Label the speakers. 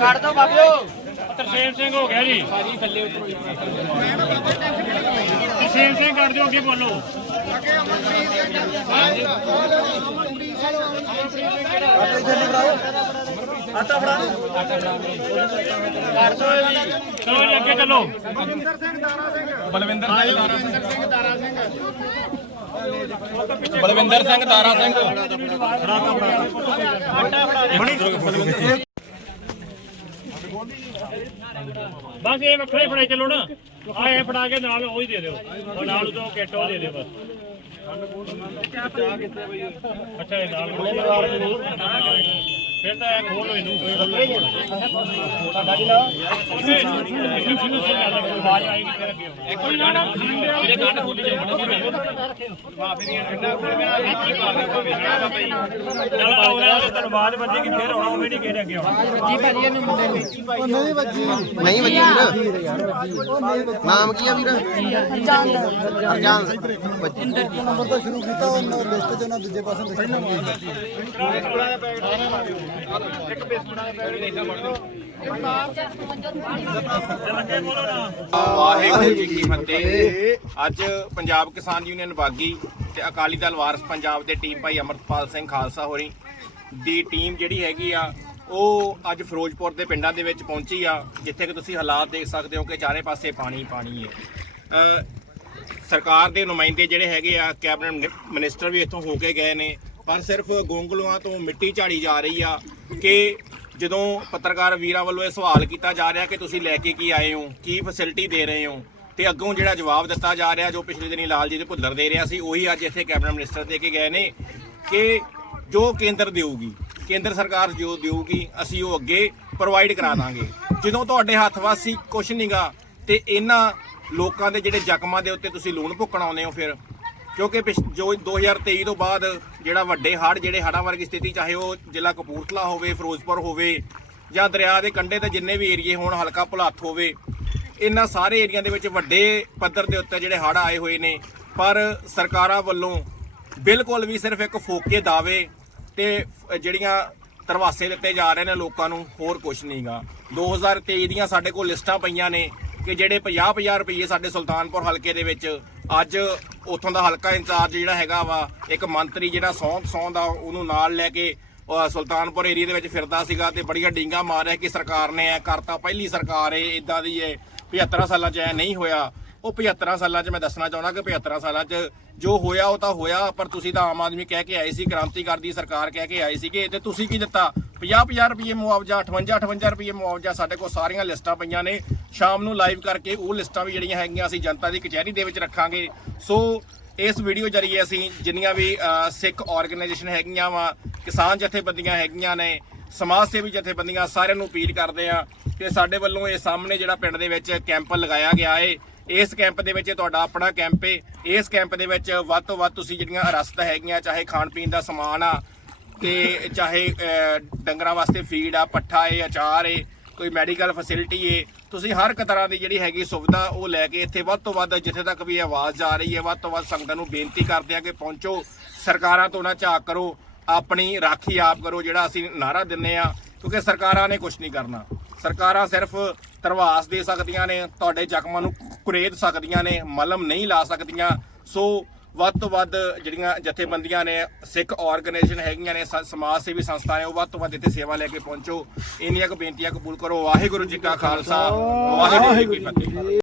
Speaker 1: ਕੱਢ ਦੋ ਬਾਬਿਓ।
Speaker 2: ਤਰਸੇਮ ਸਿੰਘ ਹੋ ਗਿਆ ਜੀ। ਭਾਜੀ ਥੱਲੇ ਉਤਰੋ ਤਰਸੇਮ ਸਿੰਘ ਕੱਢ ਦਿਓ ਅੱਗੇ ਬੋਲੋ। ਚਲੋ ਜੀ ਅੱਗੇ ਚੱਲੋ।
Speaker 3: ਬਲਵਿੰਦਰ ਸਿੰਘ ਦਾਰਾ ਸਿੰਘ। ਬਲਵਿੰਦਰ ਸਿੰਘ, ਤਾਰਾ ਸਿੰਘ।
Speaker 2: ਬਸ ਇਹ ਵੱਖਰੇ ਫੜਾਈ ਚੱਲੋ ਨਾ। ਆਏ ਫੜਾ ਕੇ ਨਾਲ ਉਹ ਹੀ ਦੇ ਦਿਓ। ਨਾਲ ਤੋਂ ਕਿੱਟ ਉਹ ਦੇ ਦਿਓ ਬਸ। ਅੱਛਾ ਇਹ ਨਾਲ ਫਿਰ ਤਾਂ ਇਹ ਖੋਲੋ ਇਹਨੂੰ। ਸਾਡਾ ਕੀ ਨਾਮ ਇਹਨੂੰ ਸ਼ੁਰੂ ਸੇ ਗੱਲ ਕਰੋ ਆਵਾਜ਼ ਆਏਗੀ ਫਿਰ ਅੱਗੇ ਆਉਣਾ ਕੋਈ ਨਾ ਨਾ ਇਹਦੇ ਕੰਨ ਖੋਲੀ ਜਾਓ ਚਲ ਆਉਣਾ ਤੇ ਤਲਵਾਰ ਵੱਜੇਗੀ ਫਿਰ ਆਉਣਾ ਉਹ ਨਹੀਂ ਕਿਹੜੇ ਅੱਗੇ ਆਉਣਾ
Speaker 4: ਨਹੀਂ ਵੱਜੀ ਵੀਰ ਨਾਮ ਕੀ ਆ ਵੀਰ? ਅਰਜਾਨ ਨੰਬਰ ਤੋਂ ਸ਼ੁਰੂ ਕੀਤਾ ਉਹ ਲਿਸਟ 'ਚ ਉਹਨਾਂ ਦੂਜੇ ਪਾਸੇ ਲਿਖਿਆ
Speaker 3: ਵਾਹਿਗੁਰੂ ਜੀ ਕੀ ਫਤਿਹ। ਅੱਜ ਪੰਜਾਬ ਕਿਸਾਨ ਯੂਨੀਅਨ ਬਾਗੀ ਤੇ ਅਕਾਲੀ ਦਲ ਵਾਰਸ ਪੰਜਾਬ ਦੇ ਟੀਮ ਭਾਈ ਅਮਰਪਾਲ ਸਿੰਘ ਖਾਲਸਾ ਹੋਰੀ ਦੀ ਟੀਮ ਜਿਹੜੀ ਹੈਗੀ ਆ, ਉਹ ਅੱਜ ਫਿਰੋਜ਼ਪੁਰ ਦੇ ਪਿੰਡਾਂ ਦੇ ਵਿੱਚ ਪਹੁੰਚੀ ਆ, ਜਿੱਥੇ ਕਿ ਤੁਸੀਂ ਹਾਲਾਤ ਦੇਖ ਸਕਦੇ ਹੋ ਕਿ ਚਾਰੇ ਪਾਸੇ ਪਾਣੀ ਪਾਣੀ ਹੈ। ਸਰਕਾਰ ਦੇ ਨੁਮਾਇੰਦੇ ਜਿਹੜੇ ਹੈਗੇ ਆ, ਕੈਬਨਿਟ ਮਿਨਿਸਟਰ ਵੀ ਇੱਥੋਂ ਹੋ ਕੇ ਗਏ ਨੇ, ਪਰ ਸਿਰਫ ਗੋਂਗਲੂਆਂ ਤੋਂ ਮਿੱਟੀ ਝਾੜੀ ਜਾ ਰਹੀ ਆ ਕਿ ਜਦੋਂ ਪੱਤਰਕਾਰ ਵੀਰਾਂ ਵੱਲੋਂ ਇਹ ਸਵਾਲ ਕੀਤਾ ਜਾ ਰਿਹਾ ਕਿ ਤੁਸੀਂ ਲੈ ਕੇ ਕੀ ਆਏ ਹੋ, ਕੀ ਫੈਸਿਲਿਟੀ ਦੇ ਰਹੇ ਹੋ ਤੇ ਅੱਗੋਂ ਜਿਹੜਾ ਜਵਾਬ ਦਿੱਤਾ ਜਾ ਰਿਹਾ ਜੋ ਪਿਛਲੇ ਦਿਨੀ ਲਾਲਜੀਤ ਭੁੱਲਰ ਦੇ ਰਿਹਾ ਸੀ, ਉਹੀ ਅੱਜ ਇੱਥੇ ਕੈਬਨਿਟ ਮਿਨਿਸਟਰ ਦੇ ਕੇ ਗਏ ਨੇ ਕਿ ਜੋ ਕੇਂਦਰ ਦੇਊਗੀ, ਕੇਂਦਰ ਸਰਕਾਰ ਜੋ ਦੇਊਗੀ, ਅਸੀਂ ਉਹ ਅੱਗੇ ਪ੍ਰੋਵਾਈਡ ਕਰਾ ਦਾਂਗੇ। ਜਦੋਂ ਤੁਹਾਡੇ ਹੱਥ ਵਾਸੀ ਕੁਝ ਨਹੀਂਗਾ ਤੇ ਇਹਨਾਂ ਲੋਕਾਂ ਦੇ ਜਿਹੜੇ ਜ਼ਖਮਾਂ ਦੇ ਉੱਤੇ ਤੁਸੀਂ ਲੂਣ ਭੁੱਕਣ ਆਉਂਦੇ ਹੋ ਫਿਰ, ਕਿਉਂਕਿ ਪਿਛ- ਜੋ 2023 ਤੋਂ ਬਾਅਦ ਜਿਹੜਾ ਵੱਡੇ ਹੜ੍ਹ ਜਿਹੜੇ ਹੜ੍ਹਾਂ ਵਰਗੀ ਸਥਿਤੀ, ਚਾਹੇ ਉਹ ਜ਼ਿਲ੍ਹਾ ਕਪੂਰਥਲਾ ਹੋਵੇ, ਫਿਰੋਜ਼ਪੁਰ ਹੋਵੇ ਜਾਂ ਦਰਿਆ ਦੇ ਕੰਢੇ ਤੇ ਜਿੰਨੇ ਵੀ ਏਰੀਏ ਹੋਣ, ਹਲਕਾ ਭੁਲੱਥ ਹੋਵੇ ਇਹਨਾਂ ਸਾਰੇ ਏਰੀਆ ਦੇ ਵਿੱਚ ਵੱਡੇ ਪੱਧਰ ਦੇ ਉੱਤੇ ਜਿਹੜੇ ਹੜ੍ਹ ਆਏ ਹੋਏ ਨੇ, ਪਰ ਸਰਕਾਰਾਂ ਵੱਲੋਂ ਬਿਲਕੁਲ ਵੀ ਸਿਰਫ ਇੱਕ ਫੋਕੇ ਦਾਅਵੇ ਤੇ ਜਿਹੜੀਆਂ ਤਰਵਾਸੇ ਦਿੱਤੇ ਜਾ ਰਹੇ ਨੇ ਲੋਕਾਂ ਨੂੰ ਹੋਰ ਕੁਝ ਨਹੀਂਗਾ। 2023 ਦੀਆਂ ਸਾਡੇ ਕੋਲ ਲਿਸਟਾਂ ਪਈਆਂ ਨੇ ਕਿ ਜਿਹੜੇ 50-50 ਰੁਪਏ ਸਾਡੇ ਸੁਲਤਾਨਪੁਰ ਹਲਕੇ ਦੇ ਵਿੱਚ ਅੱਜ ਉਥੋਂ ਦਾ ਹਲਕਾ ਇੰਚਾਰਜ ਜਿਹੜਾ ਹੈਗਾ ਵਾ, ਇੱਕ ਮੰਤਰੀ ਜਿਹੜਾ ਸੌਂ ਸੌਂ ਦਾ ਉਹਨੂੰ ਨਾਲ ਲੈ ਕੇ ਸੁਲਤਾਨਪੁਰ ਏਰੀਆ ਦੇ ਵਿੱਚ ਫਿਰਦਾ ਸੀਗਾ ਤੇ ਬੜੀਆਂ ਡਿੰਗਾ ਮਾਰ ਰਿਹਾ ਕਿ ਸਰਕਾਰ ਨੇ ਐ ਕਰਤਾ, ਪਹਿਲੀ ਸਰਕਾਰ ਏ ਇਦਾਂ ਦੀ ਏ 75 ਸਾਲਾਂ 'ਚ ਐ ਨਹੀਂ ਹੋਇਆ। ਉਹ 75 ਸਾਲਾਂ 'ਚ ਮੈਂ ਦੱਸਣਾ ਚਾਹੁੰਦਾ ਕਿ 75 ਸਾਲਾਂ 'ਚ ਜੋ ਹੋਇਆ ਉਹ ਤਾਂ ਹੋਇਆ, ਪਰ ਤੁਸੀਂ ਤਾਂ ਆਮ ਆਦਮੀ ਕਹਿ ਕੇ ਆਏ ਸੀ, ਕ੍ਰਾਂਤੀਕਾਰ ਦੀ ਸਰਕਾਰ ਕਹਿ ਕੇ ਆਏ ਸੀਗੇ, ਤੇ ਤੁਸੀਂ ਕੀ ਦਿੱਤਾ? 50-50 ਰੁਪਏ ਮੁਆਵਜ਼ਾ 58-58 ਰੁਪਏ ਮੁਆਵਜ਼ਾ, ਸਾਡੇ ਕੋਲ ਸਾਰੀਆਂ ਲਿਸਟਾਂ ਪਈਆਂ ਨੇ। ਸ਼ਾਮ ਨੂੰ ਲਾਈਵ ਕਰਕੇ ਉਹ ਲਿਸਟਾਂ ਵੀ ਜਿਹੜੀਆਂ ਹੈਗੀਆਂ ਅਸੀਂ ਜਨਤਾ ਦੀ ਕਚਹਿਰੀ ਦੇ ਵਿੱਚ ਰੱਖਾਂਗੇ। ਸੋ, ਇਸ ਵੀਡੀਓ ਜਰੀਏ ਅਸੀਂ ਜਿੰਨੀਆਂ ਵੀ ਸਿੱਖ ਆਰਗੇਨਾਈਜੇਸ਼ਨ ਹੈਗੀਆਂ ਵਾ, ਕਿਸਾਨ ਜਥੇਬੰਦੀਆਂ ਹੈਗੀਆਂ ਨੇ ਸਮਾਜ ਸੇਵੀ ਜਥੇਬੰਦੀਆਂ ਸਾਰਿਆਂ ਨੂੰ ਅਪੀਲ ਕਰਦੇ ਆ ਕਿ ਸਾਡੇ ਵੱਲੋਂ ਇਹ ਸਾਹਮਣੇ ਜਿਹੜਾ ਪਿੰਡ ਦੇ ਵਿੱਚ ਕੈਂਪ ਲਗਾਇਆ ਗਿਆ ਏ, ਇਸ ਕੈਂਪ ਦੇ ਵਿੱਚ ਤੁਹਾਡਾ ਆਪਣਾ ਕੈਂਪ ਏ, ਇਸ ਕੈਂਪ ਦੇ ਵਿੱਚ ਵੱਧ ਤੋਂ ਵੱਧ ਤੁਸੀਂ ਜਿਹੜੀਆਂ ਰਸਤਾ ਹੈਗੀਆਂ, ਚਾਹੇ ਖਾਣ ਪੀਣ ਦਾ ਸਮਾਨ ਆ ਤੇ ਚਾਹੇ ਡੰਗਰਾਂ ਵਾਸਤੇ ਫੀਡ ਆ, ਪੱਠਾ ਏ, ਅਚਾਰ ਏ, ਕੋਈ ਮੈਡੀਕਲ ਫੈਸਿਲਿਟੀ ਏ, ਤੁਸੀਂ ਹਰ ਇੱਕ ਤਰ੍ਹਾਂ ਦੀ ਜਿਹੜੀ ਹੈਗੀ ਸੁਵਿਧਾ ਉਹ ਲੈ ਕੇ ਇੱਥੇ ਵੱਧ ਤੋਂ ਵੱਧ ਜਿੱਥੇ ਤੱਕ ਵੀ ਆਵਾਜ਼ ਜਾ ਰਹੀ ਹੈ, ਵੱਧ ਤੋਂ ਵੱਧ ਸੰਗਤਾਂ ਨੂੰ ਬੇਨਤੀ ਕਰਦੇ ਆ ਕਿ ਪਹੁੰਚੋ, ਸਰਕਾਰਾਂ ਤੋਂ ਨਾ ਝਾਕ ਕਰੋ ਆਪਣੀ ਰਾਖੀ ਆਪ ਕਰੋ ਜਿਹੜਾ ਅਸੀਂ ਨਾਰਾ ਦਿੰਨੇ ਆ, ਕਿਉਂਕਿ ਸਰਕਾਰਾਂ ਨੇ ਕੁਝ ਨਹੀਂ ਕਰਨਾ। ਸਰਕਾਰਾਂ ਸਿਰਫ ਤਰਵਾਸ ਦੇ ਸਕਦੀਆਂ ਨੇ, ਤੁਹਾਡੇ ਜ਼ਖਮਾਂ ਨੂੰ ਕੁਰੇਦ ਸਕਦੀਆਂ ਨੇ, ਮਲਮ ਨਹੀਂ ਲਾ ਸਕਦੀਆਂ। ਸੋ ਵੱਧ ਤੋਂ ਵੱਧ ਜਿਹੜੀਆਂ ਜਥੇਬੰਦੀਆਂ ਨੇ, ਸਿੱਖ ਆਰਗੇਨਾਈਜੇਸ਼ਨ ਹੈਗੀਆਂ ਨੇ ਸਮਾਜ ਸੇਵੀ ਸੰਸਥਾ ਨੇ, ਉਹ ਵੱਧ ਤੋਂ ਵੱਧ ਇੱਥੇ ਸੇਵਾ ਲੈ ਕੇ ਪਹੁੰਚੋ। ਇੰਨੀਆਂ ਕੁ ਬੇਨਤੀਆਂ ਕਬੂਲ ਕਰੋ। ਵਾਹਿਗੁਰੂ ਜੀ ਕਾ ਖਾਲਸਾ, ਵਾਹਿਗੁਰੂ ਜੀ ਕੀ ਫਤਿਹ।